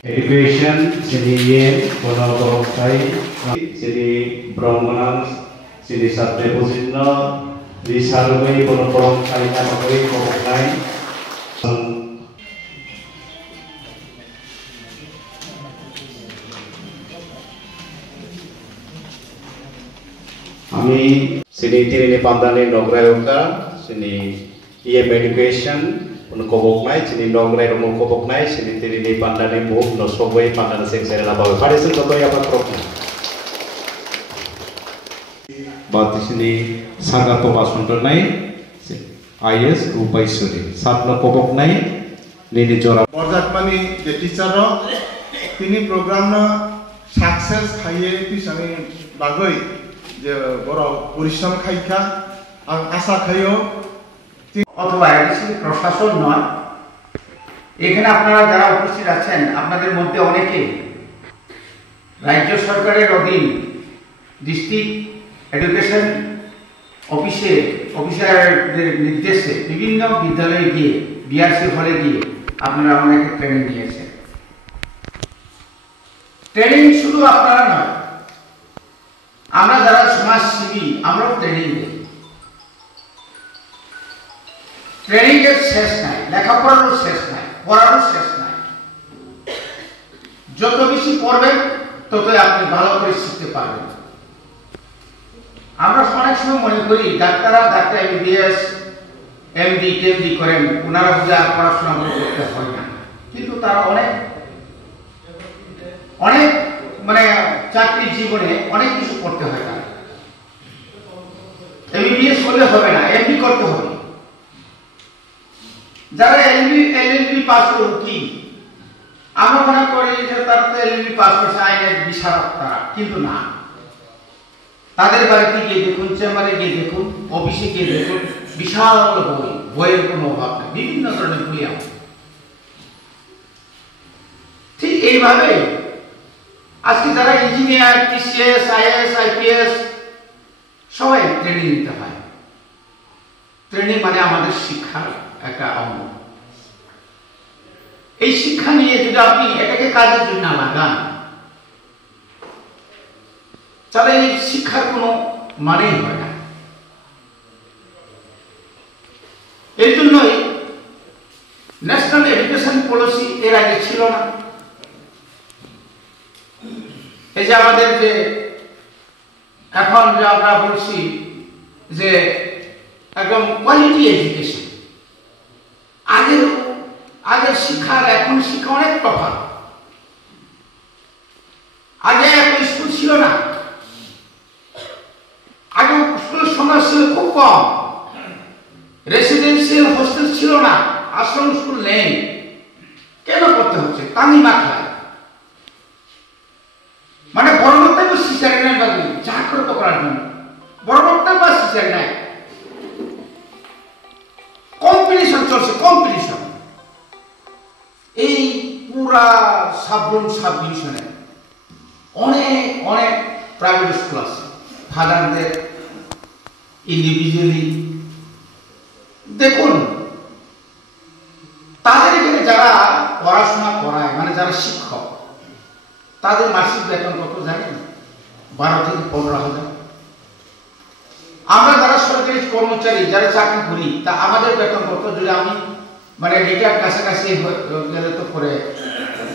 Education sini ye kono korosai sini brahmanan sini sabde positno di sarungai kono korosai namakoi korosai Ami sini tiri pandane nograyoka sini IM education untuk kobok naik sini nongrai rumah kobok naik sini tiri di pandane buh no sobai pandane sing saya labawe pada sen toto ya patroknya bat sini saga to pasuntor naik IS rupai suri saat no kobok naik nini jora Borjat mani je teacher ro tini program na success khaye pisani bagoi যে বড় পরিশ্রম খাইকা আর আশা খাইও অথবা ADC প্রশাসন নয় এখানে আপনারা যারা উপস্থিত আছেন আপনাদের মধ্যে অনেকে রাজ্য সরকারের অধীন ডিস্ট্রিক্ট এডুকেশন অফিসারদের নির্দেশে বিভিন্ন বিদ্যালয়ে গিয়ে বিআরসি হলে গিয়ে আপনারা অনেকে ট্রেনিং নিয়েছেন ট্রেনিং শুধু আপনারা নয় আমরা যারা সমাজসেবী আমরাও ট্রেনিং দিই ট্রেনিং এর শেষ নাই লেখাপড়ারও শেষ নাই পড়ারও শেষ নাই যত বেশি পড়বেন ততই আপনি ভালো করে শিখতে পারবেন আমরা অনেক সময় মনে করি ডাক্তার এমবিবিএস এমডি টিএমডি করেন ওনারা বুঝে পড়াশোনা করতে হয় না কিন্তু তারা অনেক মানে চাকরি জীবনে অনেক কিছু করতে হয় তার এমবিবিএস করলে হবে না এমডি করতে হবে যারা এলএলবি পাস করে কি আমরা মনে করি যে তারা তো এলএলবি পাস করছে আইনের বিশারদ তারা কিন্তু না তাদের বাড়িতে গিয়ে দেখুন চেম্বারে গিয়ে দেখুন অফিসে গিয়ে দেখুন বিশাল বইয়ের কোনো অভাব নেই বিভিন্ন ধরনের বই আছে ঠিক এইভাবে আজকে যারা ইঞ্জিনিয়ার টিসিএস আইএস আইপিএস সবাই ট্রেনিং নিতে হয় ট্রেনিং মানে আমাদের শিক্ষার একটা অঙ্গ এই শিক্ষা নিয়ে যদি আপনি এটাকে কাজের জন্য না লাগান তাহলে এই শিক্ষার কোনো মানেই হয় না এই জন্যই ন্যাশনাল এডুকেশন পলিসি এর আগে ছিল না এই যে আমাদের যে এখন যে আমরা বলছি যে একদম কোয়ালিটি এডুকেশন আগের শিক্ষার এখন শিক্ষা অনেক তফাৎ আগে এত স্কুল ছিল না আগে স্কুলের সংখ্যা ছিল খুব কম রেসিডেন্সিয়াল হোস্টেল ছিল না আশ্রম স্কুল নেই কেন করতে হচ্ছে তানি মাখলায় মানে বড় বক্তব্য শিশার নাই বাকি জাগ্রত করার জন্য বড় বক্তব্য শিশার নাই কম্পিটিশন চলছে কম্পিটিশন এই পুরা সাব ডিভিশনে অনেক প্রাইভেট স্কুল আছে ফাদারদের ইন্ডিভিজুয়ালি দেখুন তাদের এখানে যারা পড়াশোনা করায় মানে যারা শিক্ষক তাদের মাসিক বেতন কত জানেন 12 থেকে 15,000 আমরা যারা সরকারি কর্মচারী যারা চাকরি করি তা আমাদের বেতন কত যদি আমি মানে রিটায়ার কাছাকাছি গেলে তো করে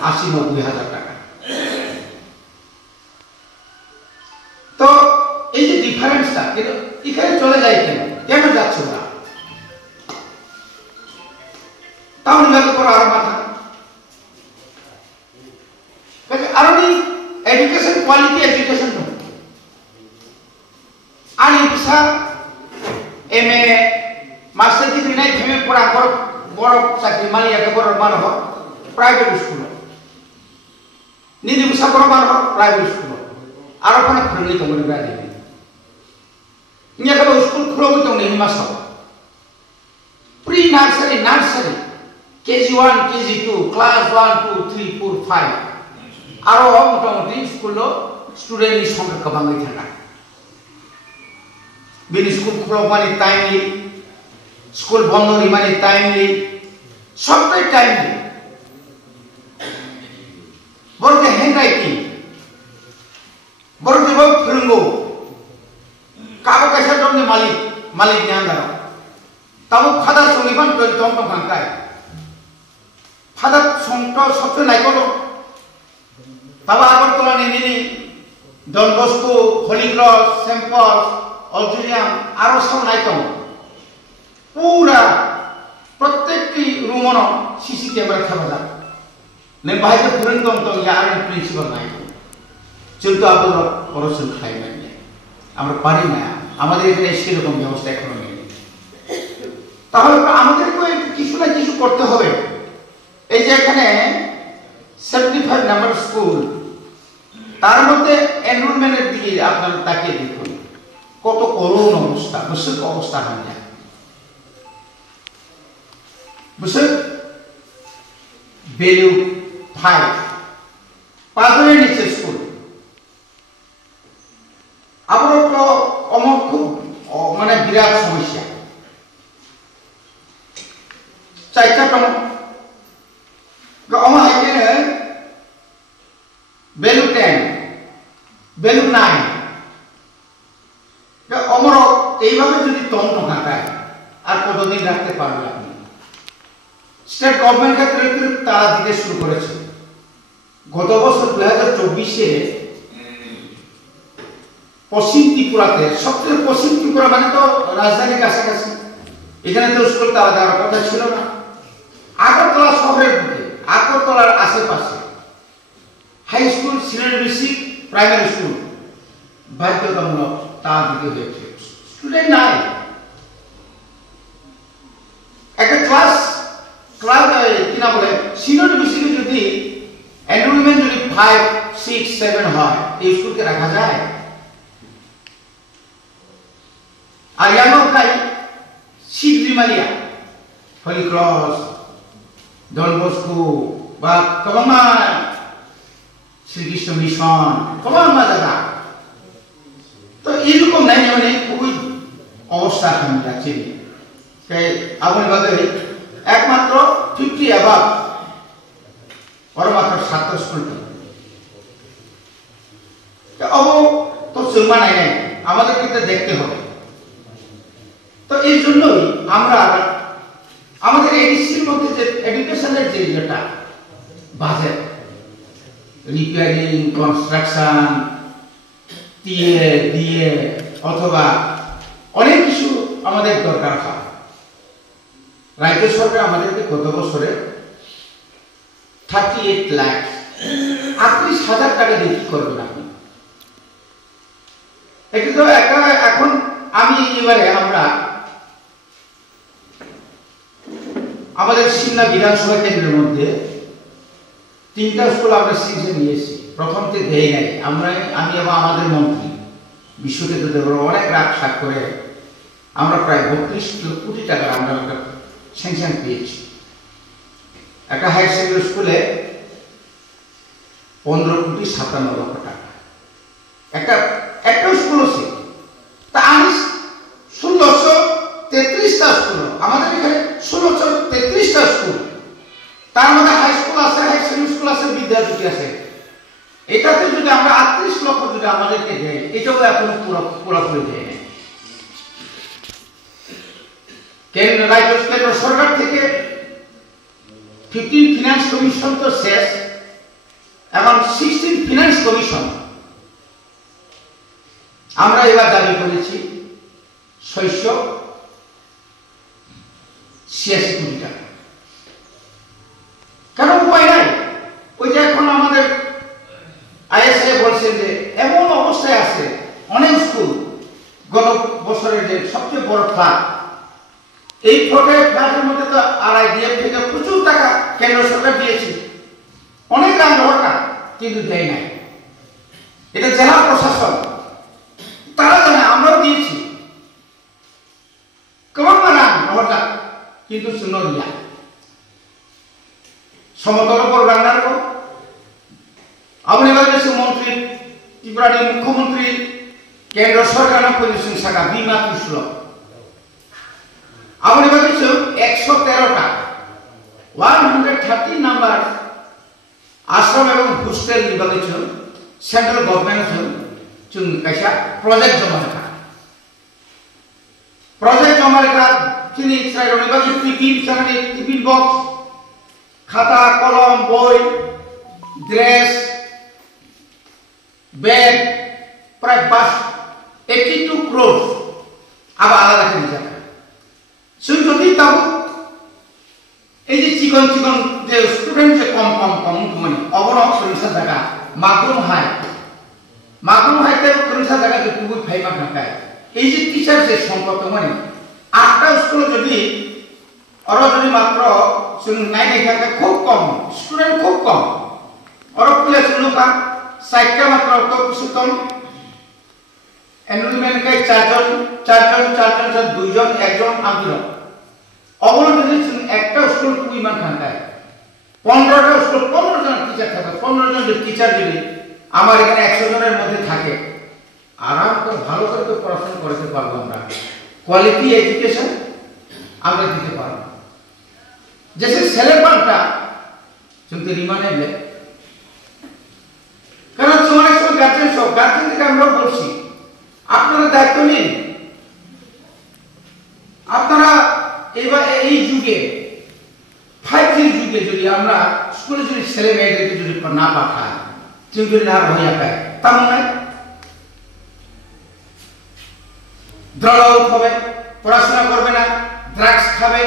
80-90,000 টাকা তো এই যে ডিফারেন্সটা এখানে চলে যায় কেন যাচ্ছে না তাও নির্বাচন করা আরো মাথা আর এডুকেশন কোয়ালিটি এডুকেশন আর ইচ্ছা এমএ মাস্টার ডিগ্রি নাই ফেমে পড়া বড় চাকরি মালি এত বড় মানুষ প্রাইভেট স্কুল নিদি মুসা বড় মানুষ প্রাইভেট স্কুল আর ওখানে খুলে তো মনে বেড়ে নিয়ে গেল স্কুল খুলে তো নেই মাস pre nursery KG 1 KG 2 class 1 2 3 4 5 আরো মোটামুটি স্কুলও স্টুডেন্টের সংখ্যা কমাই থাকা বিন স্কুল খুলে মানে টাইমলি স্কুল বন্ধ মানে টাইমলি সবটাই timely ni malik ni andara tamu father songiban tom kangkai father songto sotto naikolo tamu agartala ni Don Bosco Holy Cross St Paul Auxilium aro sab naikolo pura প্রত্যেকটি Rumon CC camera থাকা যায় নে বাইরে পুরন্দম তো ইয়ার principal নাই চলতো আপনারা পড়াশোনা খাই না আমরা পারি না আমাদের এখানে সেরকম ব্যবস্থা এখনো নেই তাহলে আমাদেরকে কিছু না কিছু করতে হবে এই যে এখানে 75 নাম্বার স্কুল তার মধ্যে এনরোলমেন্টের দিকে আপনারা তাকিয়ে দেখুন কত করুণ অবস্থা মুশকিল অবস্থা হয় না বুঝছেন ভ্যালু 5 পাঁচজনের নিচে স্কুল আবার তো অমর খুব মানে বিরাট সমস্যা চাইটা কম অমর এখানে ভ্যালু 10 ভ্যালু 9 অমর এইভাবে যদি তন্ত্র কাটায় আর কতদিন রাখতে পারবে আপনি স্টেট গভর্নমেন্ট ক্ষেত্রে তারা দিতে শুরু করেছে গত বছর 2024 এ পশ্চিম ত্রিপুরাতে সবচেয়ে পশ্চিম ত্রিপুরা মানে তো রাজধানীর কাছাকাছি এখানে তো স্কুল তারা দেওয়ার কথা ছিল না আগরতলা শহরের বুকে আগরতলার আশেপাশে high school senior basic primary school বাধ্যতামূলক তা দিতে হয়েছে স্টুডেন্ট নাই একটা ক্লাস কিনা বলে সিনিয়র বেসিকে যদি এনরোলমেন্ট যদি 5, 6, 7 হয় এই স্কুলকে রাখা যায় আর ইয়ানোকাই সিদ্রিমালিয়া হলি ক্রস ডন বস্কো বা কমা শ্রীকৃষ্ণ মিশন কমা জায়গা তো এরকম নাই মানে খুবই অবস্থা আমি যাচ্ছি আমার বাদে একমাত্র 50 অ্যাবাভ और मात्र ছাত্র স্কুল তো চলমান নাই আমাদের কিন্তু দেখতে হবে তো এই জন্যই আমরা আমাদের এডিসির মধ্যে যে এডুকেশনের যে যেটা বাজেট রিপেয়ারিং কনস্ট্রাকশন দিয়ে অথবা অনেক কিছু আমাদের দরকার হয় রাজ্য সরকার আমাদেরকে গত বছরে 38 লাখ 38,000 টাকা দিয়ে কি করবেন আপনি এটা তো এখন আমি এবারে আমরা আমাদের সিমনা বিধানসভা কেন্দ্রের মধ্যে 3টা স্কুল আমরা সিজে নিয়েছি প্রথমতে দেই নাই আমি এবং আমাদের মন্ত্রী বিশ্বকেন্দ্র দেবর অনেক রাগ শাক করে আমরা প্রায় 32 কোটি টাকা আমরা স্যাংশন পেয়েছি একটা হাই সেকেন্ডারি স্কুলে 15 কোটি 57 লক্ষ টাকা একটা স্কুল আছে তা আমি 1633টা স্কুল আমাদের এখানে 1633টা স্কুল তার মধ্যে হাই স্কুল আছে হাই সেকেন্ডারি স্কুল আছে বিদ্যাপীঠ আছে এটাতে যদি আমরা 38 লক্ষ যদি আমাদেরকে দেয় এটাও এখন পুরোপুরি দেয় না কেন্দ্র সরকার থেকে 15 ফিনান্স কমিশন তো শেষ এবং 16 ফিনান্স কমিশন আমরা এবার দাবি করেছি 686 কোটি টাকা কেন উপায় নাই ওই যে এখন আমাদের আইএসআই বলছেন যে এমন অবস্থায় আছে অনেক স্কুল গত বছরের যে সবচেয়ে বড় ফ্ল্যাট এই ফ্ল্যাটের মধ্যে তো আরআইডিএফ থেকে প্রচুর টাকা কেন্দ্র সরকার দিয়েছে অনেক টাকা কিন্তু দেয় নাই এটা জেলা প্রশাসন তারা জানে আমরাও দিয়েছি কেমন মানান নহরটা কিন্তু শূন্য দিয়া সমতল উপর রান্নার পর আপনি বাংলাদেশের মন্ত্রী ত্রিপুরার মুখ্যমন্ত্রী কেন্দ্র সরকার পরিবেশন শাখা বিমা কৃষ্ণ আপনি বাংলাদেশের 113টা 130 নাম্বার আশ্রম এবং হোস্টেল নির্বাচন সেন্ট্রাল গভর্নমেন্ট চুন কাইসা প্রজেক্ট জমা রাখা mereka sini saya udah bagi tiffin sana nih tiffin box, khata, kolom, boy, dress, bag, price bus, 82 crores. Apa alat yang dijaga? Sudah tahu, ini cikon je student je kom kemana? Orang kerja jaga, maklum hai tu kerja jaga tu tuh pay makan kai. Ini teacher je সম্পর্ক মানে আটটা school যদি ওরা যদি মাত্র nine এখানে খুব কম student খুব কম ওরা প্লে শুনুকা সাইটটা মাত্র তো কিছু কম এনরোলমেন্ট কাই চারজন দুইজন একজন আন্দোলন অবলো যদি একটা স্কুল তুই মান খান্তায় 15টা স্কুল 15 জন টিচার থাকে 15 জন টিচার যদি আমার এখানে 100 জনের মধ্যে থাকে আরাম করে ভালো করে তো পড়াশোনা করতে পারবো আমরা কোয়ালিটি এডুকেশন আমরা দিতে পারবো जैसे সিলেবাসটা যদি রিমানেবল কারণ তোমার সব গার্জেন থেকে আমরা বলছি আপনারা দায়িত্ব নিন আপনারা এবার এই যুগে 5G যুগে যদি আমরা স্কুলে যদি ছেলে মেয়েদেরকে যদি না পাঠাই যদি না ভয় পায় তা মানে দ্রঢ় হবে পড়াশোনা করবে না ড্রাগস খাবে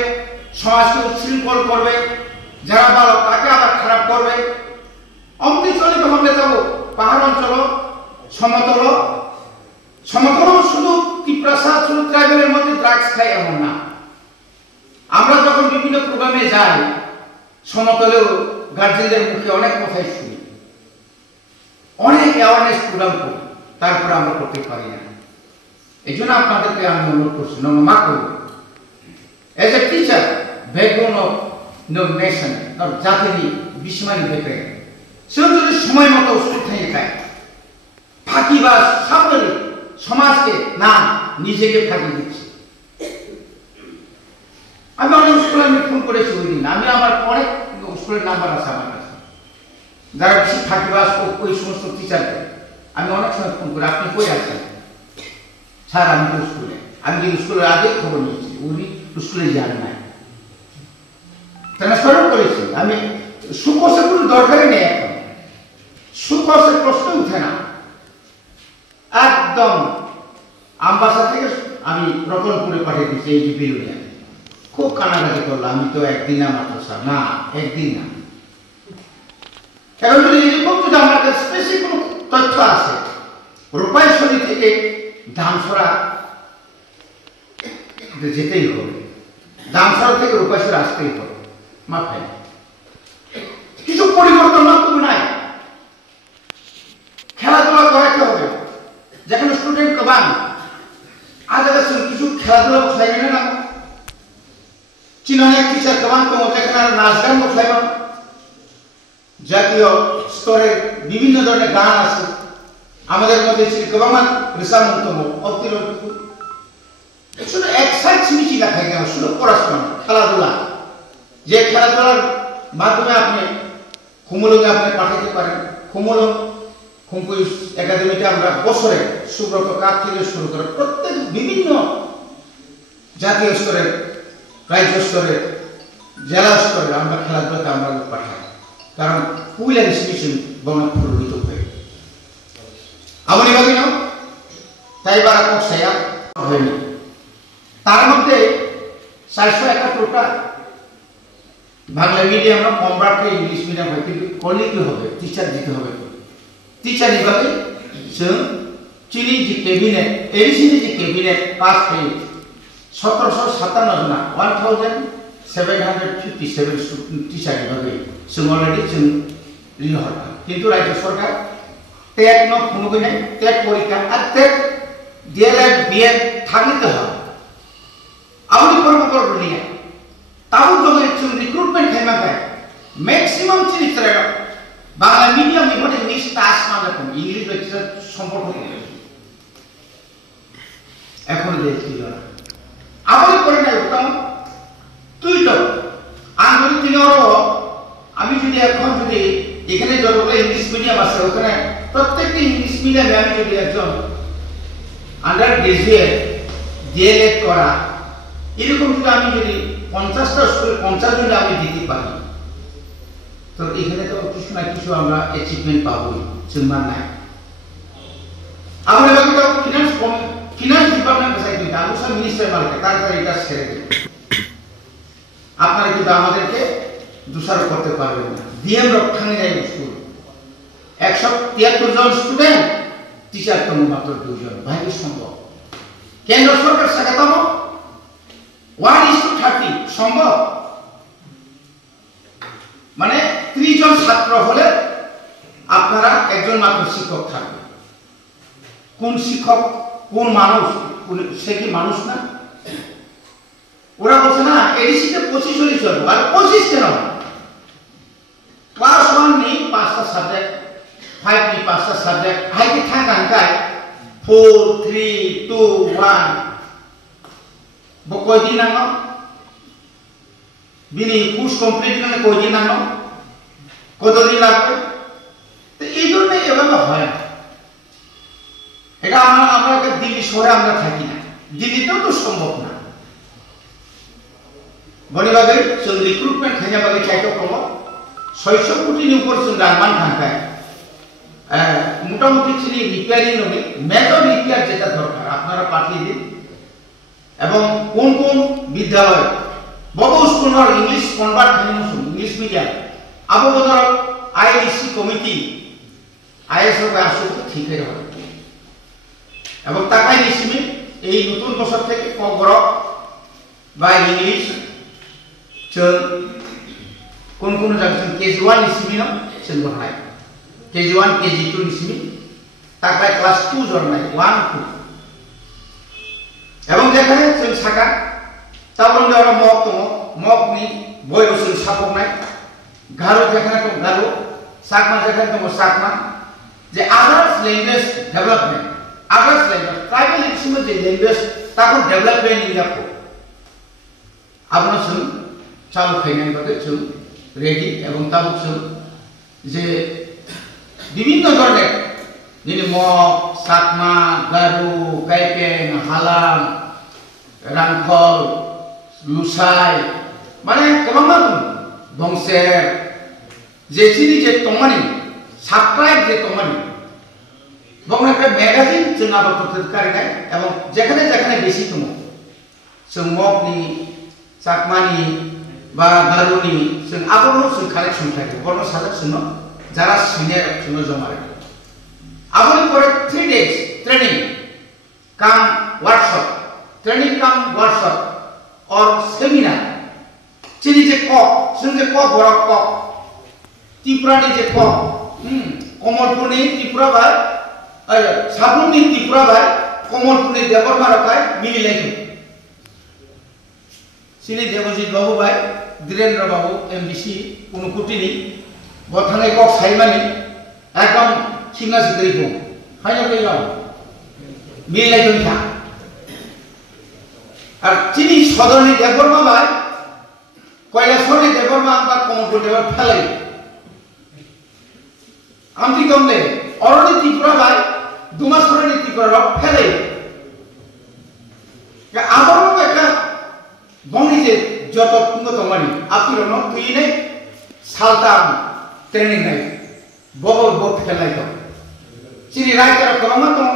সমাজকে উচ্ছৃঙ্খল করবে যারা ভালো তাকে আবার খারাপ করবে অমনি চলিত ভাবে যাব পাহাড় অঞ্চল সমতল শুধু ত্রিপ্রাসা শুধু ট্রাইবেলের মধ্যে ড্রাগস খায় এমন না আমরা যখন বিভিন্ন প্রোগ্রামে যাই সমতলেও গার্জেনদের মুখে অনেক কথাই শুনি অনেক অ্যাওয়ারনেস প্রোগ্রাম করি তারপরে আমরা করতে পারি না এই জন্য আপনাদেরকে আমি অনুরোধ করছি মা করব as a teacher backbone of nation আর জাতির বিস্ময় দেখে সে যদি সময় মতো স্কুল থেকে যায় ফাঁকিবাজ সাবধানী সমাজকে না নিজেকে ফাঁকি দিচ্ছে আমি অনেক স্কুলে আমি ফোন করেছি ওই দিন আমি আমার অনেক স্কুলের নাম্বার আছে আমার কাছে যারা বেশি ফাঁকিবাজ ওই সমস্ত টিচারকে আমি অনেক সময় ফোন করি আপনি কই আছেন স্যার আমি তো স্কুলে আমি কিন্তু স্কুলের আগে খবর নিয়েছি উনি স্কুলে যান নাই ট্রান্সফারও করেছি আমি সুকোষের কোনো দরকারই নেই এখন সুকোষের প্রশ্ন উঠে না একদম আমবাসা থেকে আমি রতনপুরে পাঠিয়ে দিচ্ছি এই বিরুলিয়া খুব কানাকাটি করলো আমি তো একদিন আমার তো স্যার না একদিন না এখন যদি এরকম যদি আমার কাছে স্পেসিফিক কোনো তথ্য আছে রূপাইশ্বরী থেকে ধামসরা যেতেই হবে ধামসরা থেকে রূপাইশ্বরী আসতেই হবে মাথায় কিছু পরিবর্তন না তুমি নাই খেলাধুলা করাতে হবে যেখানে স্টুডেন্ট কমান আজ কিছু খেলাধুলা বসাইবে না চিননে টিচার কমান তো যেখানে নাচ গান বসাইব জাতীয় স্তরে বিভিন্ন ধরনের গান আছে আমাদের মধ্যে ছিল কমান রিসামন্তম অতিরিক্ত শুধু এক্সাইট মিছি দেখাই গেল শুধু পড়াশোনা খেলাধুলা যে খেলাধুলার মাধ্যমে আপনি খুমুলকে আপনি পাঠাতে পারেন খুমকু একাডেমিতে আমরা বছরে সুব্রত কাজ থেকে শুরু করে প্রত্যেক বিভিন্ন জাতীয় স্তরে রাজ্য স্তরে জেলা স্তরে আমরা খেলাধুলাতে আমরা পাঠাই কারণ কুইল ইনস্টিটিউশন বঙ্গপ্রভূত হয়ে আমনি ভাবি না তাই বারা কক্সায়া হয়নি তার মধ্যে 471টা বাংলা মিডিয়াম না কমরাটে ইংলিশ মিডিয়াম হয় কিন্তু কলিগি হবে টিচার দিতে হবে টিচার হিসাবে চিনি যে ক্যাবিনেট এডিসিনি যে ক্যাবিনেট পাস হয়ে 1757 জন 1757 টিচার হিসাবে অলরেডি রিহর কিন্তু রাজ্য সরকার টেট ন কোনো নাই টেট পরীক্ষা আর টেট ডিএলএড বিএড থাকতে হবে আপনি কর্ম করবেন না তাও যদি রিক্রুটমেন্ট হেমা পায় ম্যাক্সিমাম চিনি তারা বাংলা মিডিয়াম এখানে ইংলিশ টাস না দেখুন ইংলিশ লেকচার সম্পর্ক এখন দেখছি আপনি করে না উত্তম তুই তো আমি আমি যদি এখন যদি এখানে যতগুলো ইংলিশ মিডিয়াম আছে ওখানে প্রত্যেকটি ইংলিশ মিডিয়ামে আমি যদি একজন আন্ডার গ্রাজুয়েট ডিএলএড করা এরকম যদি 50টা স্কুল 50 জন আমি দিতে পারি তো এখানে তো কিছু না কিছু আমরা অ্যাচিভমেন্ট পাবো চিন্তা নাই আমরা তো ফিনান্স ডিপার্টমেন্ট কাছে কিন্তু আমি সব মিনিস্টার মার্কে তাড়াতাড়ি এটা ছেড়ে দেব আপনারা কিন্তু আমাদেরকে দোষারোপ করতে পারবেন না ডিএম রক্ষাঙ্গে যায় স্কুল 173 জন স্টুডেন্ট টিচার তো মাত্র 2 জন ভাই সম্ভব কেন্দ্র সরকার সাকাতাম 1:30 সম্ভব মানে 30 জন ছাত্র হলে আপনারা একজন মাত্র শিক্ষক থাকবে কোন শিক্ষক কোন মানুষ সে কি মানুষ না ওরা বলছে না এডিসিতে 25 জন আর 25 কেন ক্লাস 1 নি 5টা সাবজেক্ট 5 নি 5টা সাবজেক্ট হাইতে থাকাঙ্কায় 4 3 2 1 বকয়দিন নাও বিনি কোর্স কমপ্লিট করলে কয়দিন নাও কতদিন লাগবে তো এই জন্য এভাবে হয় না এটা আমরা দিল্লি শহরে আমরা থাকি না দিল্লিতেও তো সম্ভব না বনিবাগে जों রিক্রুটমেন্ট খাইনাবাগে চাইতো কম 600 কোটির উপর जों রাখমান থাকায় মোটামুটি চিনি রিপেয়ারিং হবে মেজর রিপেয়ার যেটা দরকার আপনারা পাঠিয়ে দিন এবং কোন কোন বিদ্যালয় বড় স্কুলের ইংলিশ কনভার্ট খাইনো ইংলিশ মিডিয়াম আবহাওয়ার আইএসসি কমিটি আইএসও আসলে ঠিকই হবে এবং টাকাই নিসিমি এই নতুন বছর থেকে কগর বা ইংলিশ কোন কোন জায়গায় কেজি 1 নিসিমি না जों বানাই কেজি 1 কেজি 2 নিসিমি টাকায় ক্লাস 2 জন নাই 1 2 এবং যেখানে जों সাকা চাবন দেওয়ার মক দङ মকনি বয়ও जों সাপক নাই গারো যেখানে তো গারো সাকমা যেখানে তো সাকমা যে others language development others language tribal institute যে ল্যাঙ্গুয়েজ তাকে ডেভেলপমেন্ট নিলাকো আপনারা जों চালু খাইনাই বাদে जों রেডি এবং তাবুক जों যে বিভিন্ন ধরনের যেমন মক সাকমা গারো কাইপেং হালাম রাংখল লুসাই মানে गोबां বংশের যে চিনি যে তমানি সাবস্ক্রাইব যে তমানি বংনাকে ম্যাগাজিন जों আবার করতে কারিনাই এবং যেখানে যেখানে বেশি দङ जों মকনি চাকমানি বা গারোনি जों আবারও जों কালেকশন থাকে বড় সাজাক जों যারা সিনিয়র जों জমা রাখে আবার পরে 3 days ট্রেনিং কাম ওয়ার্কশপ ট্রেনিং কাম ওয়ার্কশপ और সেমিনার চিনি যে ক जों যে ক বড় ক ত্রিপুরানি যে ক কমলপুরনি ত্রিপুরা ভাই সাবুনি ত্রিপুরা ভাই কমলপুরনি দেবরমারকায় মিলি লাইকে চিনি দেবজিৎ বাবু ভাই ধীরেন্দ্র বাবু এমবিসি কোনকুটিনি বথানাই ক সাইমানি একদম সিংনা সিদ্রিকো হাইনা কইলাম মিলি লাইকে থা আর চিনি সদরনি দেববর্মা ভাই কৈলাসরনি দেববর্মা বা কমলপুর দেবর ফেলাই আমতি কমলে অরনি ত্রিপুরা ভাই দুমাসরনি ত্রিপুরা ফেলাই আবারও একটা বংনি যে যত উন্নতমানি আপিরন তুইনে সালতাম ট্রেনিং নাই বগল বক ফেলাই তো চিনি রাইটার কমা তো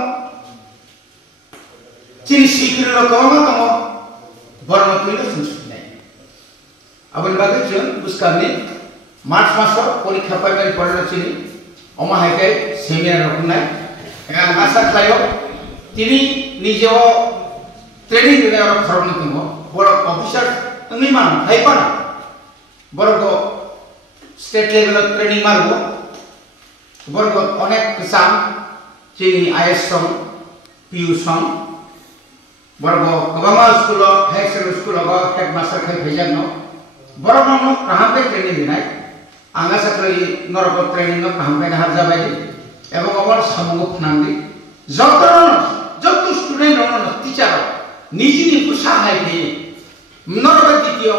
চিনি শিখির কমা তো বর্ণ তুইনে শুনছি নাই আবার বাদে जों বুসকানি মার্চ মাসে পরীক্ষা পাইবেন পড়ানো চিনি অমাহাইকাই সেমিনার রকমনাই আশা খায়ও তিনি নিজেও ট্রেনিং দেওয়ার খরচ দङ বড় অফিসার তুমি মান হাইপান বড় স্টেট লেভেল ট্রেনিং মারব বড় অনেক কিসান চিনি আইএস সং পিইউ সং বড় গোबां school high secondary school headmaster খাই ফেজান বড় নন কাহামতে ট্রেনিং দিনাই आंगा साख्रि नरक ट्रेनिंग काहामबाय हार जाबाय এবং আমার সামগ্র ফানাंगि যত স্টুডেন্ট রন টিচার নিজে সাহায্য দিয়ে নরক দ্বিতীয়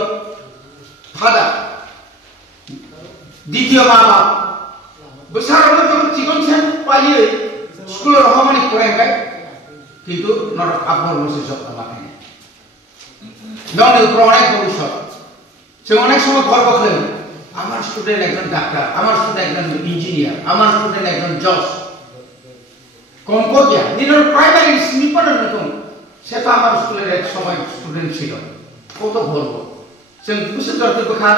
ফাদার দ্বিতীয় মা বাপ বসারো যখন চিকন সেন পাইয়ে স্কুল রহমানি পড়ায় কিন্তু নরক আবহাওয়া বসে সব মাথায় মেয়নের উপর অনেক ভবিষ্যৎ। সে অনেক সময় গর্ব করেন আমার স্টুডেন্ট একজন ডাক্তার, আমার স্টুডেন্ট একজন ইঞ্জিনিয়ার, আমার স্টুডেন্ট একজন জজ। কম্পোজিয়া নিরর প্রাইমারি স্নিপারের মতন সে তো আমার স্কুলের এক সময় স্টুডেন্ট ছিল। কত গর্ব সে বুঝতে দরকার কথা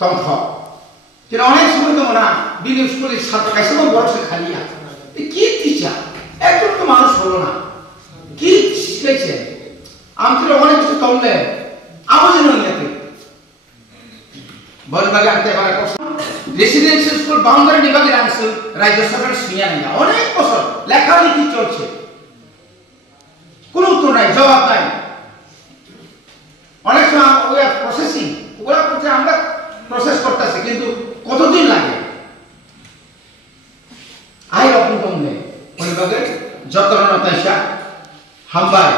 তথ্য যেন অনেক সময় তো না বিভিন্ন স্কুলের ছাত্র কাছে বড় সে খালি আছে কি টিচার একজন তো মানুষ হলো না কি শিখেছে আমি তো অনেক কিছু তললে আমার জন্য নিতে বলবাগে আনতে এবারে রেসিডেন্সিয়াল স্কুল বাউন্ডারি বিভাগের আনছে রাজ্য সরকার শুনিয়া নেই অনেক বছর লেখালেখি চলছে কোনো উত্তর নাই জবাব নাই অনেক সময় ওই প্রসেসিং ওগুলা করতে আমরা প্রসেস করতেছি কিন্তু কতদিন লাগে আই রকম কম নেই বলবাগে যত্ন নতাইসা হাম্বাই